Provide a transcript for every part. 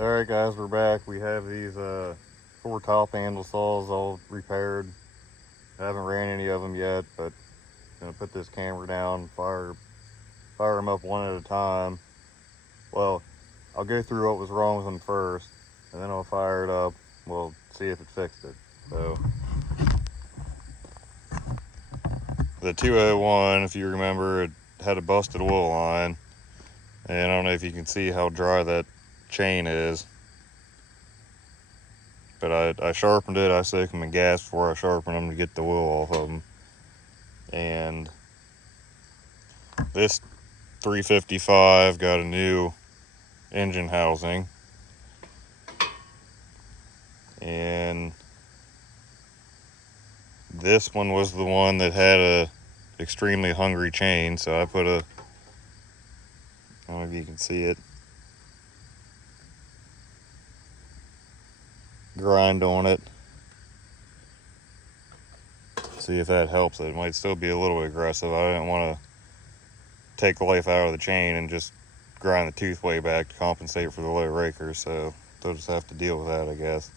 Alright guys, we're back. We have these 4 top handle saws all repaired. I haven't ran any of them yet, but I'm gonna put this camera down, fire them up one at a time. Well, I'll go through what was wrong with them first, and then I'll fire it up. We'll see if it fixed it. So the 201, if you remember, it had a busted oil line, and I don't know if you can see how dry that chain is. But I sharpened it. I soaked them in gas before I sharpened them to get the oil off of them. And this 355 got a new engine housing. And this one was the one that had a extremely hungry chain. So I put I don't know if you can see it, grind on it. See if that helps it. It might still be a little aggressive. I didn't want to take the life out of the chain and just grind the tooth way back to compensate for the low raker, so they'll just have to deal with that, I guess.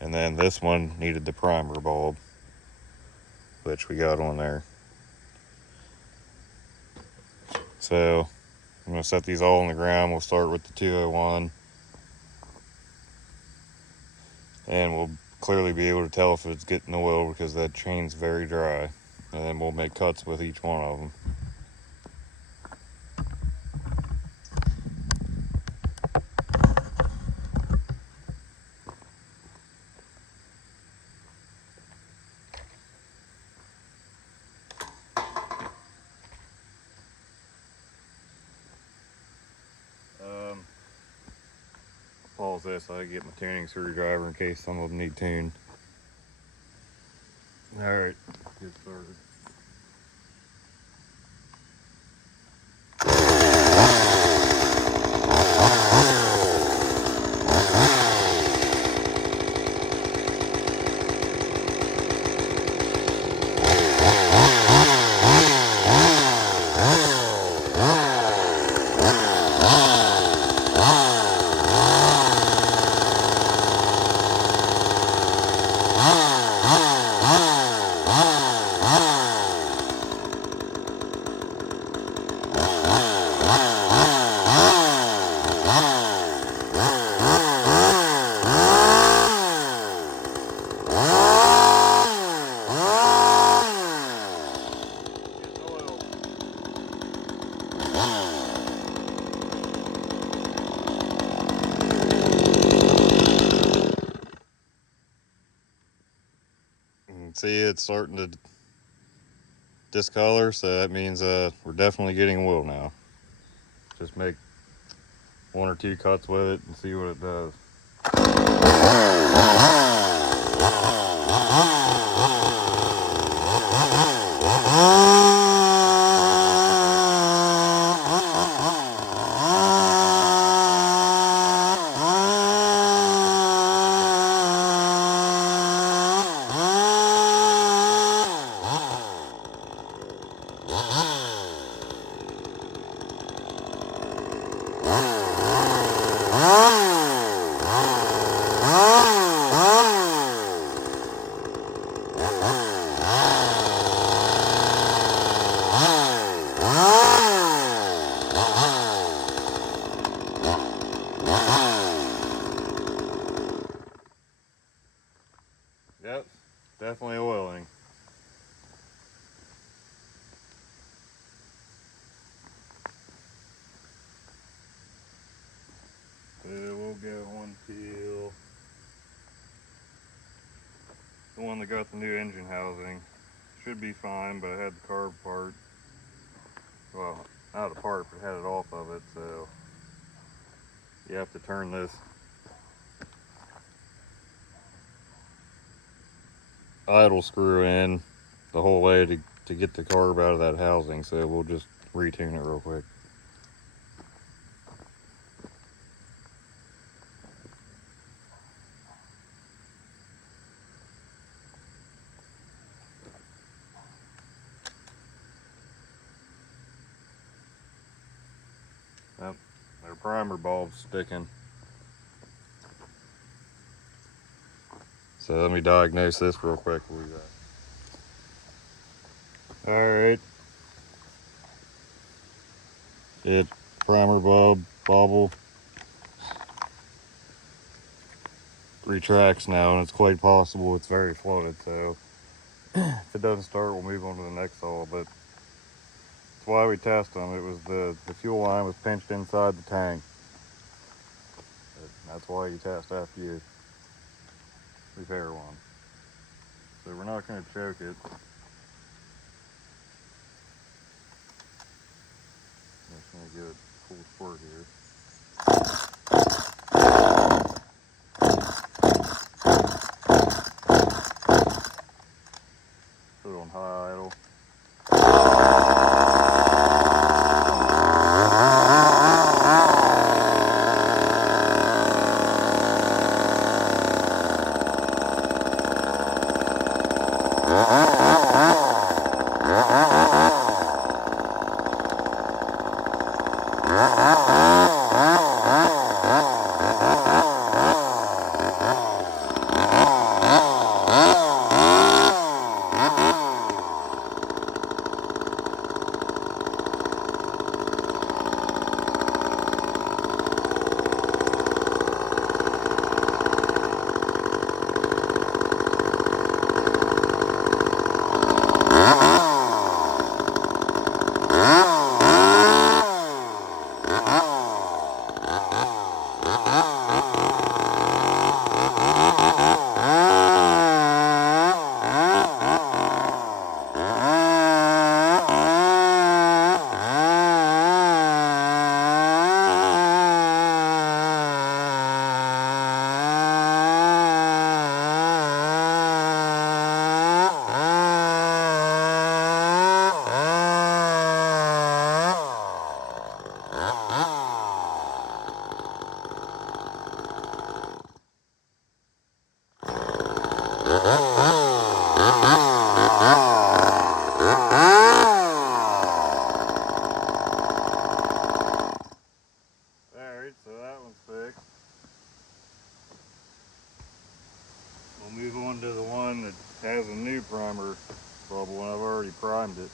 And then this one needed the primer bulb, which we got on there. So I'm going to set these all on the ground. We'll start with the 201, and we'll clearly be able to tell if it's getting oil because that chain's very dry. And then we'll make cuts with each one of them. Pause this. I get my tuning screwdriver in case some of them need tuned. Alright, get started. See, it's starting to discolor, so that means we're definitely getting oil now. Just make 1 or 2 cuts with it and see what it does. Yep, definitely oiling. So we'll go until the one that got the new engine housing. Should be fine, but I had the carb part. Well, not a part, but had it off of it, so you have to turn this idle screw in the whole way to get the carb out of that housing, so we'll just retune it real quick. Yep, their primer bulb's sticking. So let me diagnose this real quick. Alright. It primer bulb bobble retracts now, and it's quite possible it's very flooded, so if it doesn't start, we'll move on to the next saw. But that's why we test them. It was the fuel line was pinched inside the tank. But that's why you test after you repair one. So we're not going to choke it. I'm just going to get a full squirt here. Put it on high idle. Alright, so that one's fixed. We'll move on to the one that has a new primer bubble, and I've already primed it.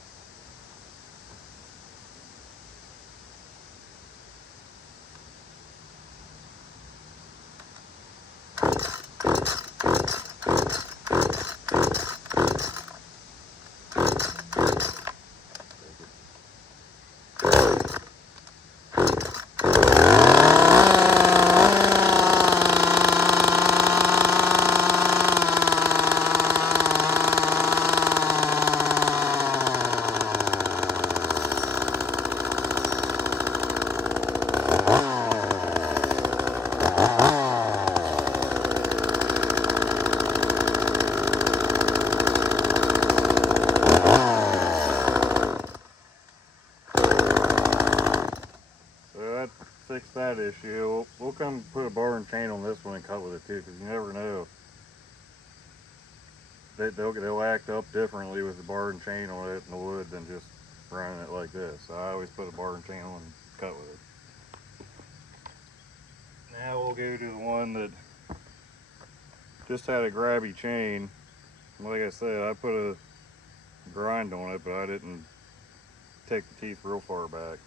Fix that issue. We'll come put a bar and chain on this one and cut with it too, because you never know. They'll act up differently with the bar and chain on it in the wood than just running it like this. So I always put a bar and chain on and cut with it. Now we'll go to the one that just had a grabby chain. Like I said, I put a grind on it, but I didn't take the teeth real far back.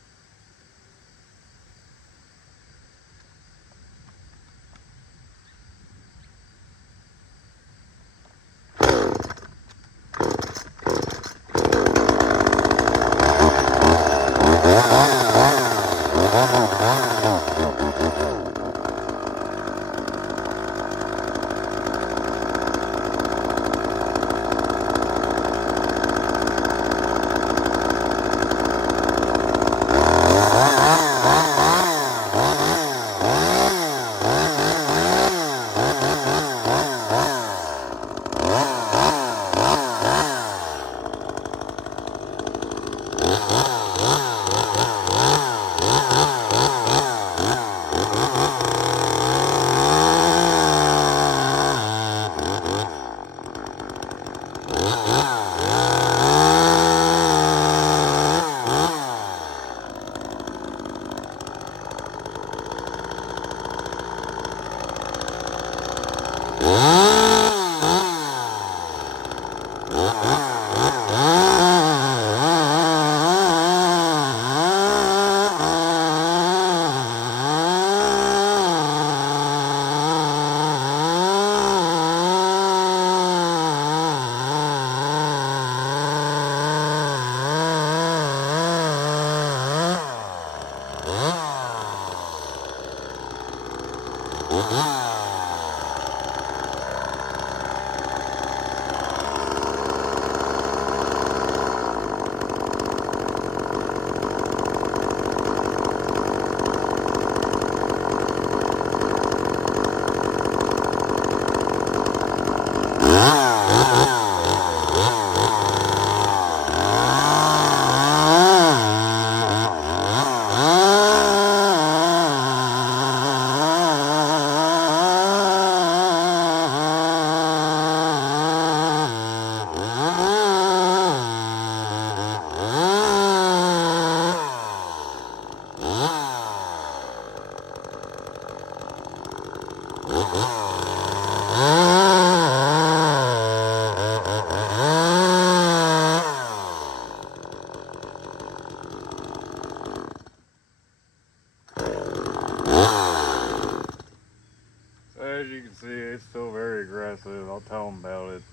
As you can see, it's still very aggressive. I'll tell them about it.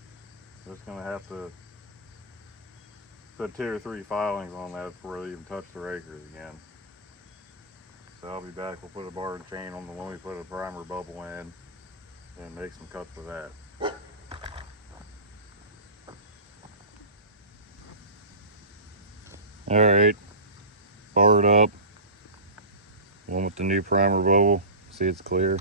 Just gonna have to put 2 or 3 filings on that before they even touch the rakers again. So I'll be back. We'll put a bar and chain on the one we put a primer bubble in and make some cuts with that. Alright, fired up. One with the new primer bubble. See, it's clear.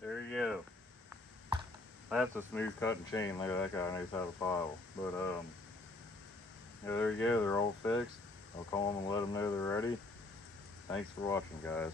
There you go. That's a smooth cutting chain. Look at that guy, knows how to file. But yeah, there you go. They're all fixed. I'll call them and let them know they're ready. Thanks for watching, guys.